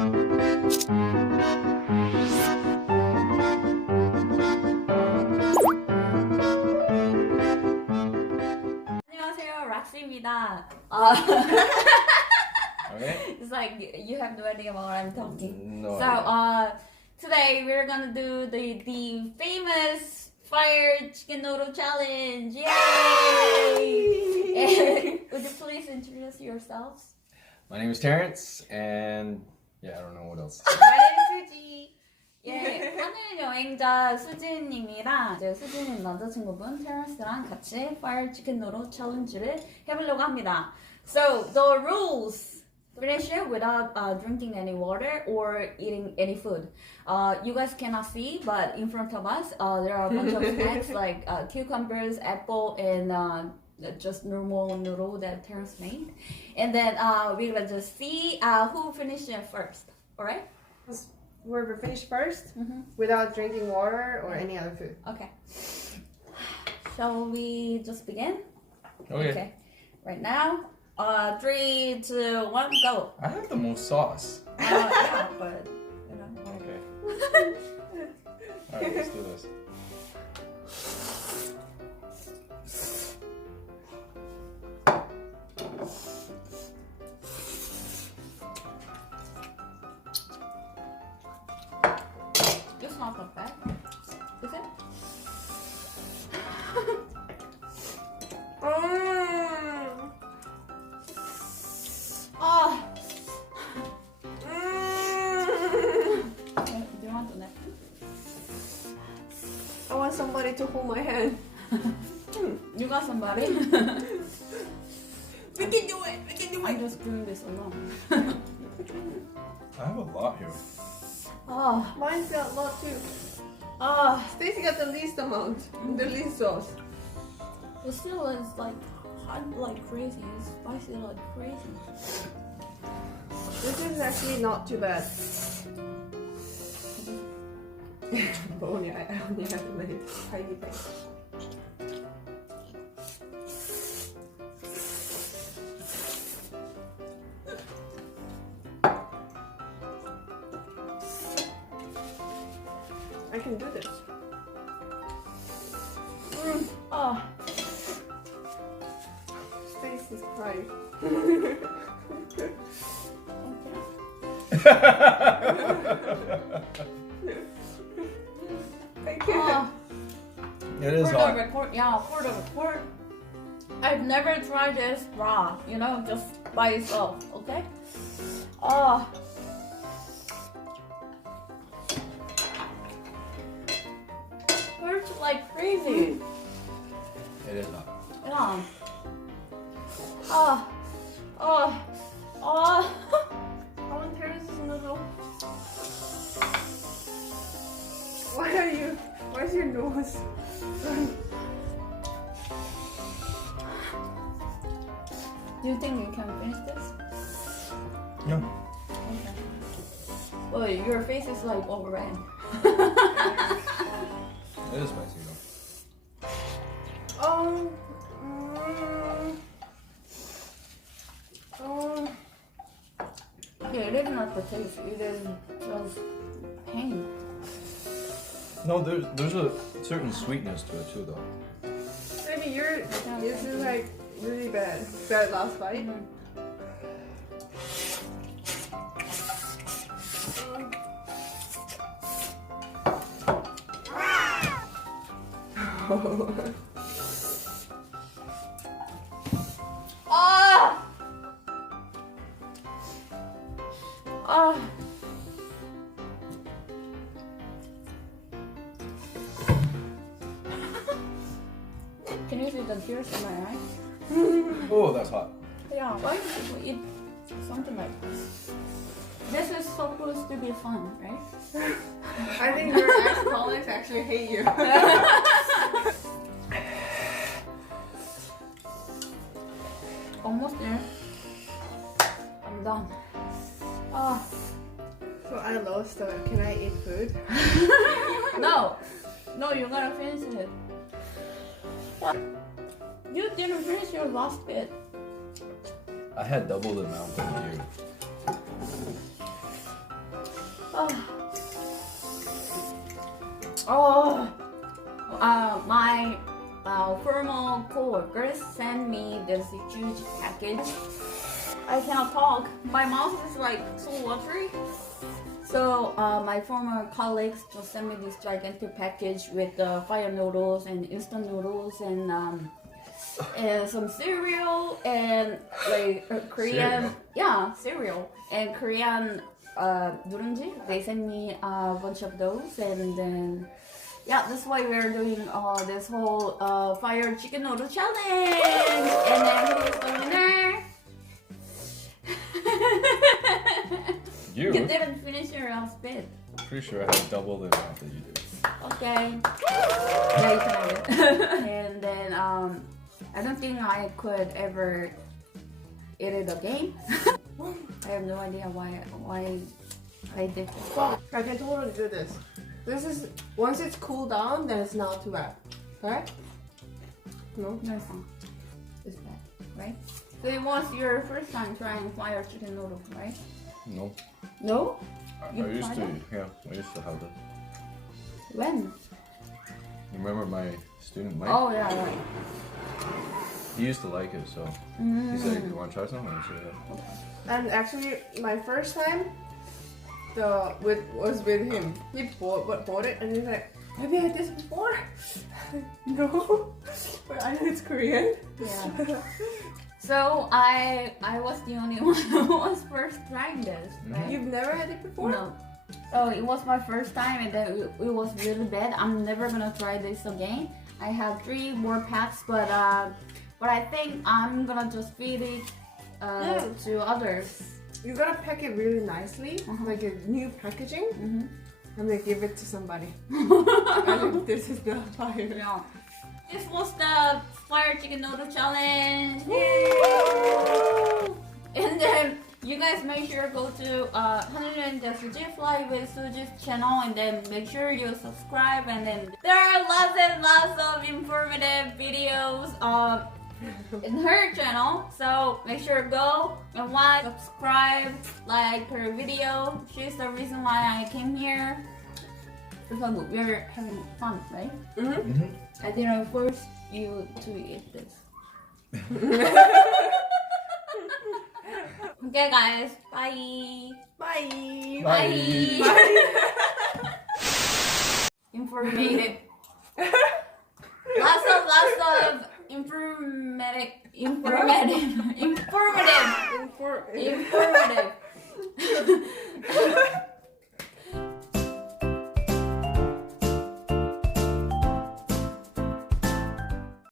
안녕하세요, Roxy입니다. Okay. It's like you have no idea about what I'm talking. No. So, today we're gonna do the famous fire chicken noodle challenge. Yay! And would you please introduce yourselves? My name is Terrence, and yeah, I don't know what else. My name is Suji. 예, 하늘 여행자 수진님이랑 이제 수진님 남자친구분 테런스랑 같이 fire chicken noodle challenge를 해보려고 합니다. So the rules. Finish it without drinking any water or eating any food. You guys cannot see, but in front of us, there are a bunch of snacks like cucumbers, apple, and just normal noodle that Terrence made. And then we're gonna just see who finished it first. Alright? Whoever finished first, without drinking water or any other food. Okay. Shall we just begin? Okay. Right now, 3, 2, 1, go. I have the most sauce. Yeah, but you know. Okay. Alright, let's do this. It's not that bad. Is it? Oh. Do you want the napkin? I want somebody to hold my hand. You got somebody? We can do it! We can do I'm just doing this alone. I have a lot here. Oh. Mine's got a lot too. Oh. Stacy got the least amount, the least sauce. But still, it's like hot like crazy. It's spicy like crazy. This is actually not too bad. But only I only have to make a tiny bit. I can do this. Oh. Stacy's crying. Thank you. Oh. It is For the hot. record, yeah, for the record, I've never tried this raw, you know, just by itself, okay? Oh. Hurts like crazy. It is hot. Yeah. Oh. Oh. Oh. I want Terrence's noodle. Where's your nose? Do you think you can finish this? Yeah. Okay. Well, your face is like all red. It is spicy though. Oh. Yeah, it is not the taste, it is just pain. No, there's a certain sweetness to it too though. Maybe this is like really bad. That last bite. Ah! Ah! Can you see the tears in my eyes? Oh, that's hot. Yeah, why do people eat something like this? This is supposed to be fun, right? I think your ex-colleagues actually hate you. Almost there. I'm done. Ah. So I lost. Can I eat food? No! No, you gotta finish it. You didn't finish your last bit. I had double the amount of you. My former co-workers sent me this huge package. I cannot talk. My mouth is like so watery. So my former colleagues just sent me this gigantic package with fire noodles and instant noodles and some cereal and like Korean cereal and Korean 누룽지. They sent me a bunch of those and then that's why we're doing this whole fire chicken noodle challenge. And then who's the winner? You? You didn't finish your last bit. Pretty sure I have double the amount that you did. Okay. Yeah, you can have it. And then I don't think I could ever eat it again. I have no idea why I did this. I can totally do this. This is once it's cooled down, then it's not too bad, right? No. No, it's not. It's bad, right? So it was your first time trying fire chicken noodle, right? No. No? I You used to, tried I used to have this. When? You remember my student Mike? Oh yeah, right. He used to like it, so he said, "You want to try something?" I said, "Yeah." And actually, my first time was with him. He bought it, and he's like, "Have you had this before?" No, but I know it's Korean. Yeah. So I was the only one who was first trying this, right? You've never had it before? No. So it was my first time and then it was really bad. I'm never gonna try this again. I have 3 more packs, but I think I'm gonna just feed it to others. You gotta pack it really nicely, like a new packaging, and then give it to somebody. I think this is the fire. Yeah. This was the fire chicken noodle challenge. And then you guys make sure go to 하늘여행자 수지 Fly with Suji's channel and then make sure you subscribe and then there are lots and lots of informative videos in her channel, so make sure to go and watch, subscribe, like her video. She's the reason why I came here. Because we're having fun, right? I didn't force you to eat this. Okay guys, bye. Bye. Bye. Informative. Lots of informative.